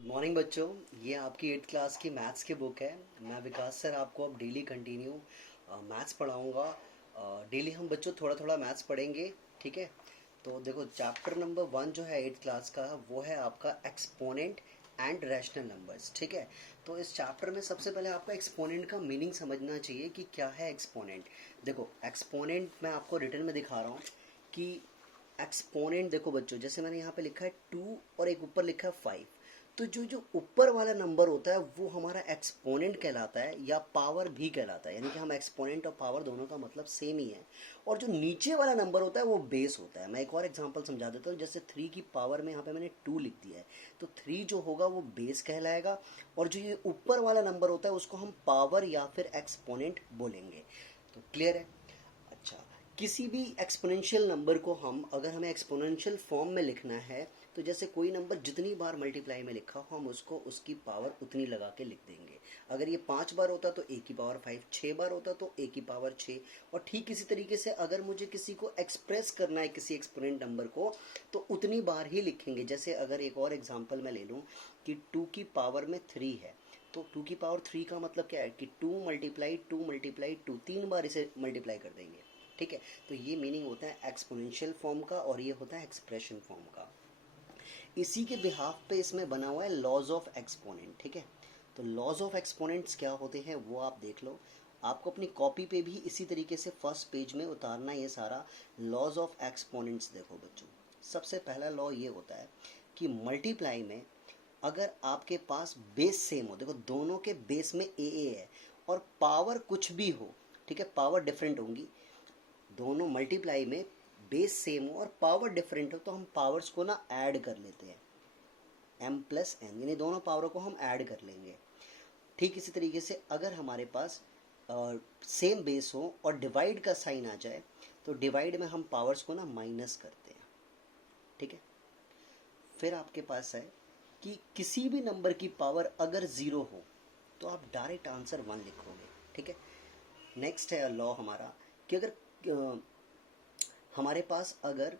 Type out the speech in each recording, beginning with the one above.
Good morning बच्चों। ये आपकी 8th क्लास की मैथ्स की बुक है। मैं विकास सर आपको अब डेली कंटिन्यू मैथ्स पढ़ाऊँगा। डेली हम बच्चों थोड़ा थोड़ा मैथ्स पढ़ेंगे, ठीक है। तो देखो चैप्टर नंबर 1 जो है 8th क्लास का वो है आपका एक्सपोनेंट एंड रैशनल नंबर्स, ठीक है। तो इस चैप्टर में सबसे पहले आपका एक्सपोनेंट का मीनिंग समझना चाहिए कि क्या है एक्सपोनेंट। देखो एक्सपोनेंट मैं आपको रिटर्न में दिखा रहा हूँ कि एक्सपोनेंट देखो बच्चों, जैसे मैंने यहाँ पे लिखा है 2 और एक ऊपर लिखा है 5। तो जो जो ऊपर वाला नंबर होता है वो हमारा एक्सपोनेंट कहलाता है या पावर भी कहलाता है, यानी कि हम एक्सपोनेंट और पावर दोनों का मतलब सेम ही है। और जो नीचे वाला नंबर होता है वो बेस होता है। मैं एक और एग्जांपल समझा देता हूँ। जैसे 3 की पावर में यहाँ पे मैंने 2 लिख दिया है, तो 3 जो होगा वो बेस कहलाएगा। और जो ये ऊपर वाला नंबर होता है उसको हम पावर या फिर एक्सपोनेंट बोलेंगे। तो क्लियर है। अच्छा, किसी भी एक्सपोनेंशियल नंबर को हम अगर हमें एक्सपोनेंशियल फॉर्म में लिखना है तो जैसे कोई नंबर जितनी बार मल्टीप्लाई में लिखा हो हम उसको उसकी पावर उतनी लगा के लिख देंगे। अगर ये 5 बार होता तो ए की पावर 5, 6 बार होता तो ए की पावर 6। और ठीक इसी तरीके से अगर मुझे किसी को एक्सप्रेस करना है किसी एक्सपोनेंट नंबर को तो उतनी बार ही लिखेंगे। जैसे अगर एक और एग्जांपल मैं ले लूँ कि 2 की पावर में 3 है, तो 2 की पावर 3 का मतलब क्या है कि 2 मल्टीप्लाई 2 मल्टीप्लाई 2, 3 बार इसे मल्टीप्लाई कर देंगे, ठीक है। तो ये मीनिंग होता है एक्सपोनेंशियल फॉर्म का और ये होता है एक्सप्रेशन फॉर्म का। इसी के बिहाफ पे इसमें बना हुआ है लॉज ऑफ एक्सपोनेंट, ठीक है। तो लॉज ऑफ एक्सपोनेंट्स क्या होते हैं वो आप देख लो। आपको अपनी कॉपी पे भी इसी तरीके से फर्स्ट पेज में उतारना ये सारा लॉज ऑफ एक्सपोनेंट्स। देखो बच्चों, सबसे पहला लॉ ये होता है कि मल्टीप्लाई में अगर आपके पास बेस सेम हो, देखो दोनों के बेस में ए है और पावर कुछ भी हो, ठीक है, पावर डिफरेंट होंगी। दोनों मल्टीप्लाई में बेस सेम हो और पावर डिफरेंट हो तो हम पावर्स को ना ऐड कर लेते हैं, m प्लस एन, यानी दोनों पावरों को हम ऐड कर लेंगे। ठीक इसी तरीके से अगर हमारे पास सेम बेस हो और डिवाइड का साइन आ जाए तो डिवाइड में हम पावर्स को ना माइनस करते हैं, ठीक है। फिर आपके पास है कि किसी भी नंबर की पावर अगर ज़ीरो हो तो आप डायरेक्ट आंसर 1 लिखोगे, ठीक है। नेक्स्ट है लॉ हमारा कि अगर हमारे पास अगर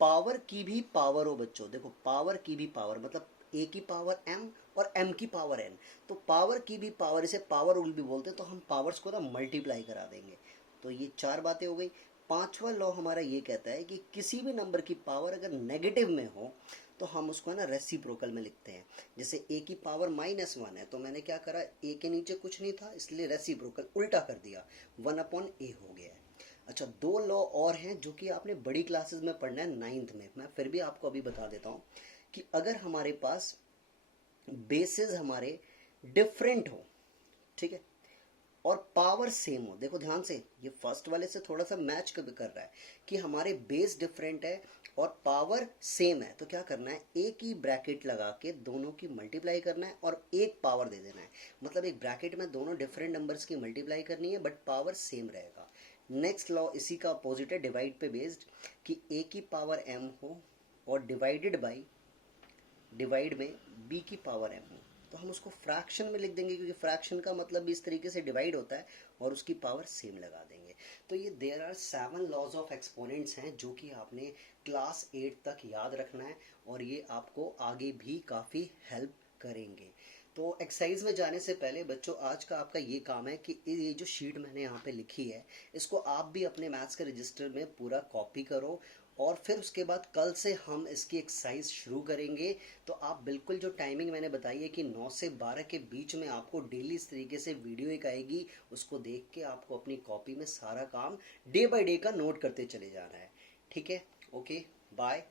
पावर की भी पावर हो बच्चों, देखो पावर की भी पावर मतलब ए की पावर एम और एम की पावर एन, तो पावर की भी पावर, इसे पावर रूल भी बोलते हैं, तो हम पावर्स को ना मल्टीप्लाई करा देंगे। तो ये 4 बातें हो गई। पांचवा लॉ हमारा ये कहता है कि किसी भी नंबर की पावर अगर नेगेटिव में हो तो हम उसको ना रेसिप्रोकल में लिखते हैं। जैसे ए की पावर -1 है तो मैंने क्या करा, ए के नीचे कुछ नहीं था इसलिए रेसिप्रोकल उल्टा कर दिया, 1/a हो गया है। अच्छा, 2 लॉ और हैं जो कि आपने बड़ी क्लासेस में पढ़ना है 9th में, मैं फिर भी आपको अभी बता देता हूँ कि अगर हमारे पास बेसिस हमारे डिफरेंट हो, ठीक है, और पावर सेम हो, देखो ध्यान से ये फर्स्ट वाले से थोड़ा सा मैच कर रहा है कि हमारे बेस डिफरेंट है और पावर सेम है, तो क्या करना है, एक ही ब्रैकेट लगा के दोनों की मल्टीप्लाई करना है और एक पावर दे देना है। मतलब एक ब्रैकेट में दोनों डिफरेंट नंबर्स की मल्टीप्लाई करनी है बट पावर सेम रहेगा। नेक्स्ट लॉ इसी का अपोजिट है, डिवाइड पे बेस्ड, कि ए की पावर m हो और डिवाइडेड बाई डिवाइड में b की पावर m हो, तो हम उसको फ्रैक्शन में लिख देंगे क्योंकि फ्रैक्शन का मतलब भी इस तरीके से डिवाइड होता है और उसकी पावर सेम लगा देंगे। तो ये there are 7 laws of exponents हैं जो कि आपने क्लास 8 तक याद रखना है और ये आपको आगे भी काफ़ी हेल्प करेंगे। तो एक्सरसाइज में जाने से पहले बच्चों आज का आपका ये काम है कि ये जो शीट मैंने यहाँ पे लिखी है इसको आप भी अपने मैथ्स के रजिस्टर में पूरा कॉपी करो और फिर उसके बाद कल से हम इसकी एक्सरसाइज शुरू करेंगे। तो आप बिल्कुल जो टाइमिंग मैंने बताई है कि 9 से 12 के बीच में आपको डेली इस तरीके से वीडियो एक आएगी, उसको देख के आपको अपनी कॉपी में सारा काम डे बाय डे का नोट करते चले जाना है, ठीक है। Okay, bye.